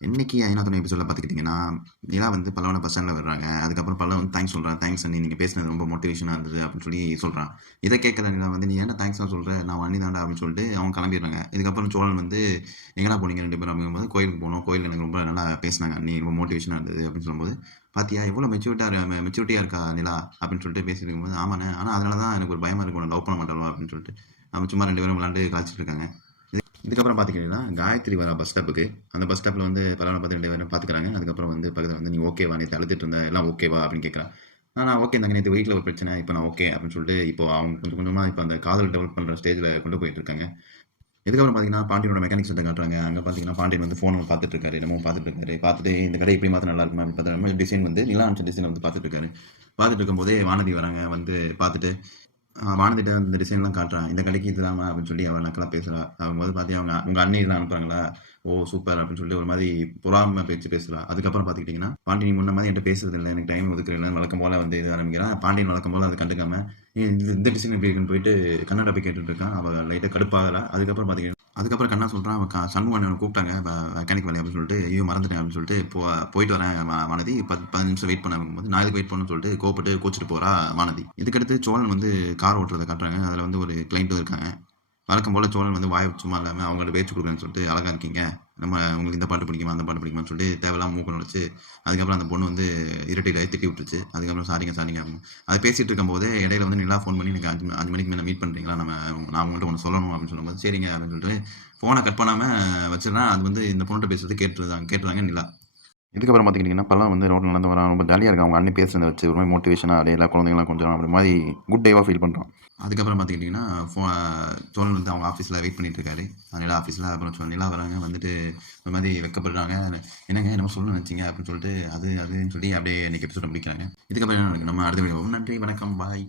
இன்னைக்கு ஐநாதன் எபிசோட்ல பார்த்துக்கிட்டிங்கன்னா, நிலா வந்து பல்லவன பஸ் ஸ்டாண்ட்ல விடுறாங்க. அதுக்கப்புறம் பல்லவன் வந்து தேங்க்ஸ் சொல்றான். "தேங்க்ஸ் அண்ணி, நீங்க பேசினது ரொம்ப மோட்டிவேஷனா இருந்தது" அப்படின்னு சொல்லி சொல்றான். இத கேட்கல நிலா வந்து, "நீ ஏன்டா தேங்க்ஸ்லாம் சொல்ற? நான் உன் அண்ணி தான்டா" அப்படின்னு சொல்லிட்டு அவங்க கிளம்பிடுறாங்க. இதுக்கப்புறம் சோழன் வந்து, "எங்கடா போனீங்க 2 பேரும்?" அப்படிங்கும்போது, "கோயிலுக்கு போனோம். கோயில்ல எனக்கு ரொம்ப நல்லா பேசினாங்க அண்ணி. ரொம்ப மோட்டிவேஷனா இருந்தது" அப்படின்னு சொல்லும்போது, "பாத்தியா எவ்வளோ மெச்சூரிட்டியா இருக்கா நிலா" அப்படின்னு சொல்லிட்டு பேசிட்டு இருக்கும்போது, "ஆமாண்ணே. ஆனா அதனால தான் எனக்கு ஒரு பயமா இருக்கு. உன்ன லவ் பண்ண மாட்டாளோ?" அப்படின்னு சொல்லிட்டு. அவங்க சும்மா 2 பேரும் விளையாண்டு கலாய்ச்சிட்டு இருக்காங்க. இதுக்கப்புறம் பார்த்துக்கிட்டிங்கன்னா, காயத்ரி வரா பஸ் ஸ்டாப்புக்கு. அந்த பஸ் ஸ்டாப்ல வந்து பரவால்ல பார்த்து 2 பேரும் பார்த்துக்கிறாங்க. அதுக்கப்புறம் வந்து பக்கத்துல வந்து, "நீ ஓகேவா? நேத்து அழுதுட்டு இருந்த. எல்லாம் ஓகேவா?" அப்படின்னு கேட்கிறா. நான் ஓகே தாங்க. நேத்து வீட்ல ஒரு பிரச்சனை. இப்ப நான் ஓகே அப்படின்னு சொல்லிட்டு, இப்போ அவங்க கொஞ்சம் கொஞ்சமா இப்ப அந்த காதல் டெவலப் பண்ற ஸ்டேஜ்ல கொண்டு போயிட்டு இருக்காங்க. இதுக்கப்புறம் பார்த்தீங்கன்னா, பாண்டியனோட மெக்கானிக் செட்ட காட்டுறாங்க. அங்க பார்த்தீங்கன்னா, பாண்டியன் வந்து ஃபோன் பார்த்துட்டு இருக்காரு. என்னமோ பார்த்துட்டு இருக்காரு. பார்த்துட்டு இந்த கடை எப்படி மாத்துனா நல்லா இருக்குமா அப்படின்னு பார்த்தாரு. டிசைன் வந்து நிலா அனுப்பிச்ச டிசைன் வந்து பார்த்துட்டு இருக்காரு. பார்த்துட்டு இருக்கும்போதே வானதி வராங்க. வந்து பார்த்துட்டு வானதிட்ட இந்த டிசைன்லாம் காட்டுறா. "இந்த கடைக்கு இதுதாம்மா" அப்படின்னு சொல்லி அவ நக்கலா பேசுறா. ஆகும்போது பாத்தியா அவங்க உங்க அண்ணி இதெல்லாம் அனுப்புறாங்களா? ஓ! சூப்பர் அப்படின்னு சொல்லிட்டு ஒரு மாரி பொறாம பேச்சு பேசுறா. அதுக்கப்புறம் பார்த்துக்கிட்டீங்கன்னா, பாண்டியன் முன்ன மாரி என்ட்ட பேசுறதில்ல. எனக்கு டைம் ஒதுக்குறதில்லன்னு வழக்கம் போல வந்து இது ஆரம்பிக்கிறான். பாண்டியன் வழக்கம் போல அத கண்டுக்காம, "ஏன் இந்த டிசைன் எப்படி இருக்குன்னு" போயிட்டு கண்ணாட்ட போய் கேட்டுட்டு இருக்கான். அவ லைட்டா கடுப்பாகுறா. அதுக்கப்புறம் கண்ணா சொல்றான், "அவன் சண்முக அண்ணன கூப்பிட்டாங்க மெக்கானிக் வேலை" அப்படின்னு சொல்லிட்டு, "ஐயோ! மறந்துட்டேன்" அப்படின்னு சொல்லிட்டு, போயிட்டு வரேன் வானதி. 15 நிமிஷம் வெயிட் பண்ணு அப்படிங்கும்போது, "நான் எதுக்கு வெயிட் பண்ணணும்னு" சொல்லிட்டு கோவப்பட்டு கோச்சிட்டு போறா வானதி. இதுக்கடுத்து சோழன் வந்து கார் ஓட்டுறத காட்டுறாங்க. அதுல வந்து ஒரு கிளையண்ட்டும் இருக்காங்க. வழக்கம் போல சோழன் வந்து வாய சும்மா இல்லாம அவங்கள்ட்ட பேச்சு குடுக்குறேன்னு சொல்லிட்டு, "அழகா இருக்கீங்க. உங்களுக்கு இந்த பாட்டு பிடிக்குமா? அந்த பாட்டு பிடிக்குமான்னு" சொல்லிட்டு தேவையில்லாம மூக்க நுழைச்சு, அதுக்கப்புறம் அந்த பொண்ணு வந்து இரிட்டேட் ஆயி திட்டி விட்டுருச்சு. அதுக்கப்புறம் சாரிங்க, சாரிங்க அப்படின்னு. அது பேசிட்டு இருக்கும்போதே இடையில வந்து நிலா ஃபோன் பண்ணி, "எனக்கு 5 மணிக்கு மேல மீட் பண்றீங்களா? நான் உங்கள்ட்ட ஒண்ணு சொல்லணும்" அப்படின்னு சொல்லும்போது, "சரிங்க" அப்படின்னு சொல்லிட்டு ஃபோன கட் பண்ணாம வச்சுடுறான். அது வந்து இந்த பொண்ணுட்ட பேசுறது கேட்டுறாங்க நிலா. இதுக்கப்புறம் பார்த்துக்கிட்டிங்கன்னா, இப்பலாம் வந்து ரோட்ல நடந்து வரான். ரொம்ப ஜாலியா இருக்கான். அவங்க அண்ணி பேசுனத வச்சு ஒரு மாரி மோட்டிவேஷனா அப்படியே எல்லா குழந்தைங்கலாம் கொஞ்சம் அப்படி மாரி குட் டேவா ஃபீல் பண்றான். அதுக்கப்புறம் பார்த்துக்கிட்டிங்கன்னா, சோழன் வந்து அவங்க ஆஃபீஸ்ல வெயிட் பண்ணிட்டு இருக்காரு. நிலா ஆஃபீஸ்ல. அப்புறம் நிலா வராங்க. வந்துட்டு ஒரு மாரி வெட்கப்படுறாங்க. "என்னங்க என்னமோ சொல்லணும்னு நெனச்சீங்க" அப்படின்னு சொல்லிட்டு, அதுன்னு சொல்லி அப்படியே இன்னைக்கு எபிசோட முடிக்கிறாங்க. இதுக்கப்புறம் என்ன நடக்கும்? நம்ம அடுத்த வீடியோ. நன்றி, வணக்கம், பாய்.